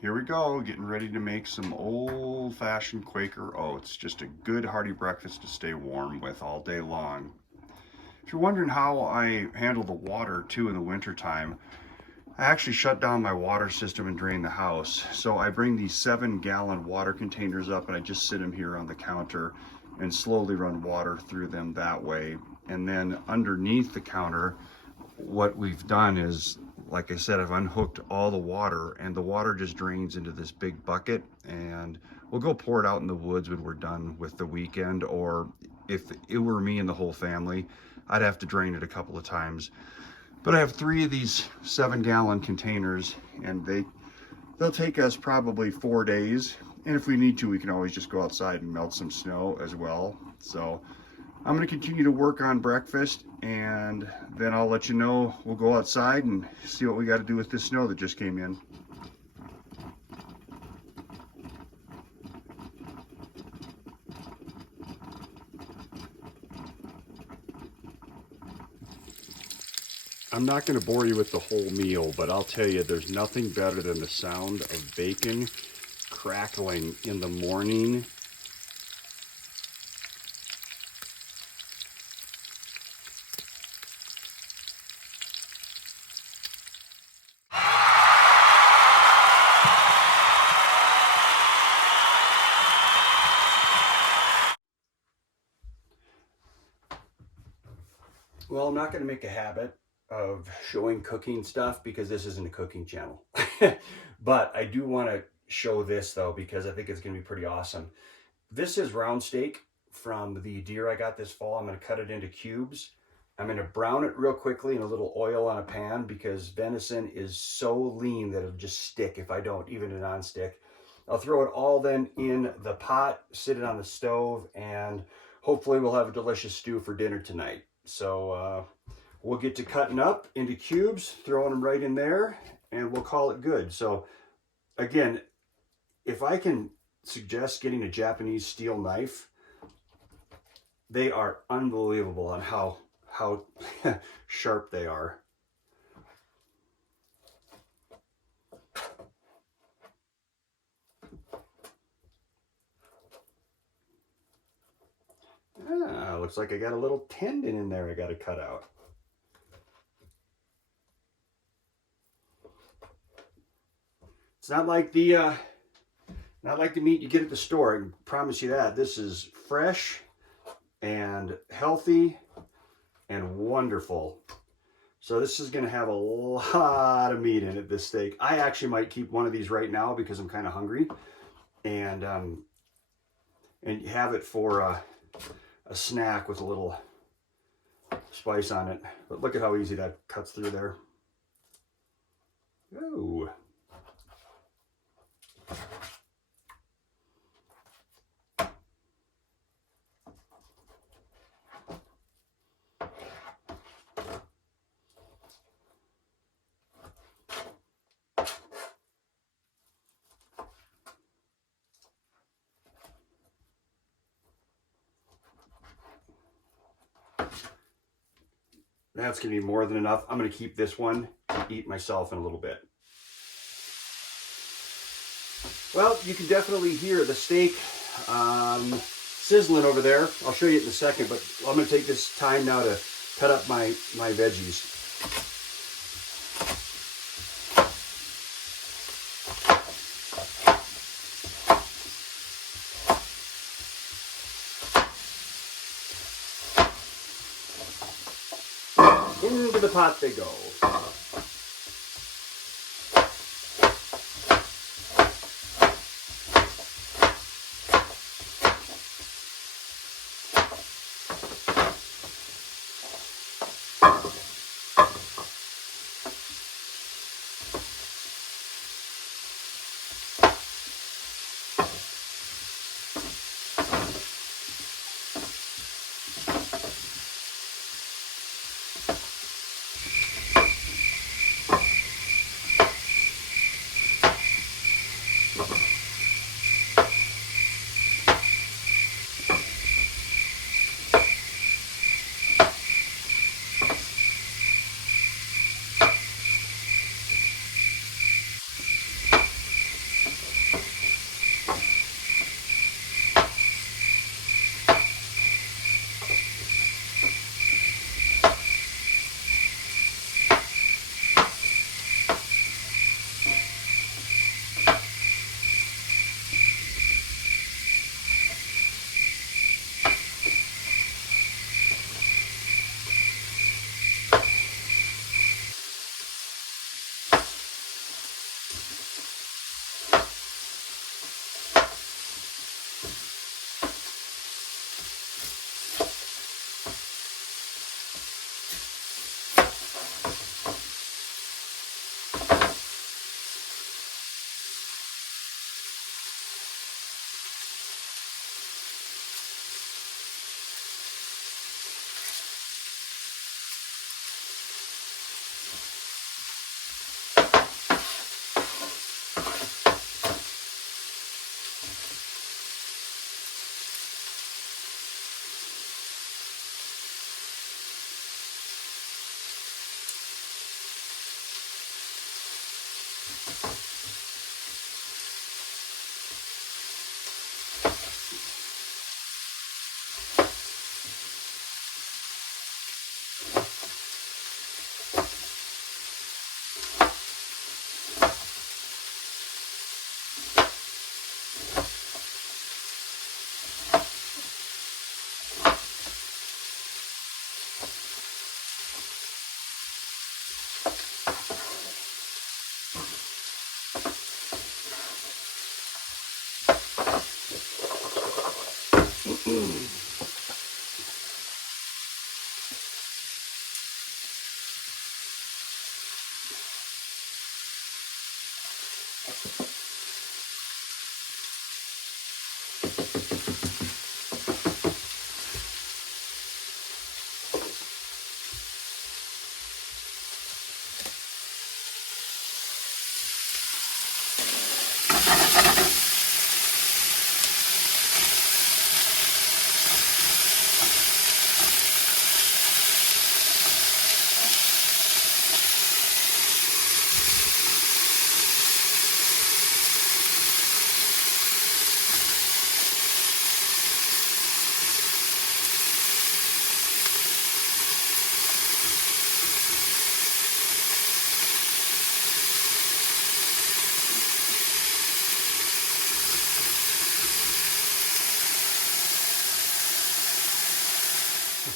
here we go, getting ready to make some old-fashioned Quaker oats. Just a good hearty breakfast to stay warm with all day long. If you're wondering how I handle the water too in the wintertime, I actually shut down my water system and drain the house. So I bring these 7-gallon water containers up and I just sit them here on the counter and slowly run water through them that way. And then underneath the counter, what we've done is, like I said, I've unhooked all the water and the water just drains into this big bucket, and we'll go pour it out in the woods when we're done with the weekend, or if it were me and the whole family, I'd have to drain it a couple of times. But I have 3 of these 7-gallon containers, and they'll take us probably 4 days. And if we need to, we can always just go outside and melt some snow as well. So I'm going to continue to work on breakfast, and then I'll let you know. We'll go outside and see what we got to do with this snow that just came in. I'm not going to bore you with the whole meal, but I'll tell you, there's nothing better than the sound of bacon crackling in the morning. Well, I'm not going to make a habit of showing cooking stuff because this isn't a cooking channel. But I do want to show this though, because I think it's going to be pretty awesome. This is round steak from the deer I got this fall. I'm going to cut it into cubes. I'm going to brown it real quickly in a little oil on a pan because venison is so lean that it'll just stick if I don't, even a non-stick. I'll throw it all then in the pot, sit it on the stove, and hopefully we'll have a delicious stew for dinner tonight. So we'll get to cutting up into cubes, throwing them right in there, and we'll call it good. So again, if I can suggest getting a Japanese steel knife, they are unbelievable on how sharp they are. Looks like I got a little tendon in there I got to cut out. It's not like the meat you get at the store. I can promise you that. This is fresh and healthy and wonderful. So this is going to have a lot of meat in it, this steak. I actually might keep one of these right now because I'm kind of hungry, and have it for a snack with a little spice on it. But look at how easy that cuts through there. Ooh. That's going to be more than enough. I'm going to keep this one and eat myself in a little bit. Well, you can definitely hear the steak sizzling over there. I'll show you it in a second, but I'm going to take this time now to cut up my veggies. Into the pot they go.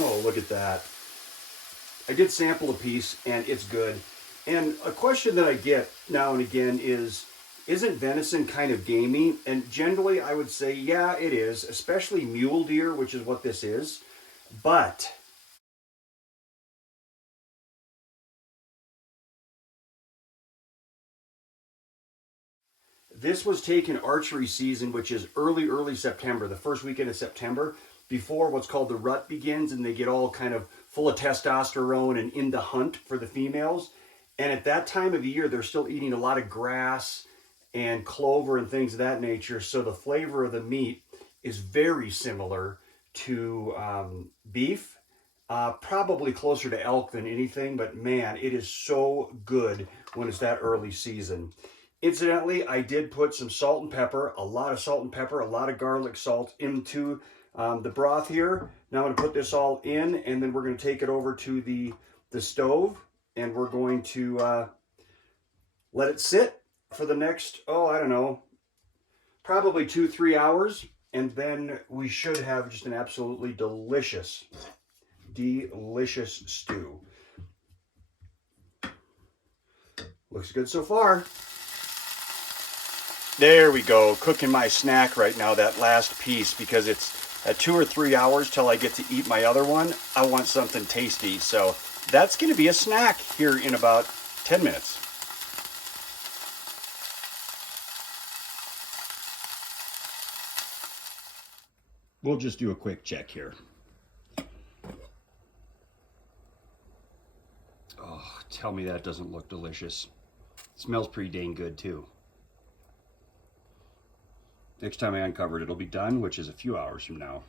Oh, look at that. I did sample a piece and it's good. And a question that I get now and again is, isn't venison kind of gamey? And generally I would say, yeah, it is, especially mule deer, which is what this is. But this was taken archery season, which is early September, the first weekend of September, before what's called the rut begins, and they get all kind of full of testosterone and in the hunt for the females. And at that time of the year, they're still eating a lot of grass and clover and things of that nature. So the flavor of the meat is very similar to beef, probably closer to elk than anything, but man, it is so good when it's that early season. Incidentally, I did put some salt and pepper, a lot of salt and pepper, a lot of garlic salt into the broth here. Now I'm going to put this all in, and then we're going to take it over to the stove, and we're going to let it sit for the next, I don't know, probably 2-3 hours, and then we should have just an absolutely delicious stew. Looks good so far. There we go, cooking my snack right now, that last piece, because it's at 2 or 3 hours till I get to eat my other one. I want something tasty, so that's going to be a snack here in about 10 minutes. We'll just do a quick check here. Oh, tell me that doesn't look delicious. It smells pretty dang good too. Next time I uncover it, it'll be done, which is a few hours from now.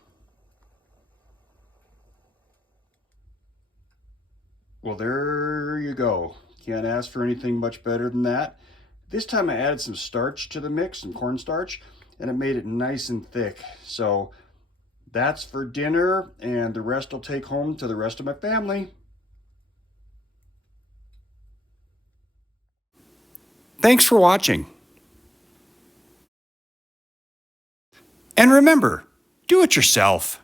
Well, there you go. Can't ask for anything much better than that. This time I added some starch to the mix, some cornstarch, and it made it nice and thick. So that's for dinner, and the rest I'll take home to the rest of my family. Thanks for watching. And remember, do it yourself.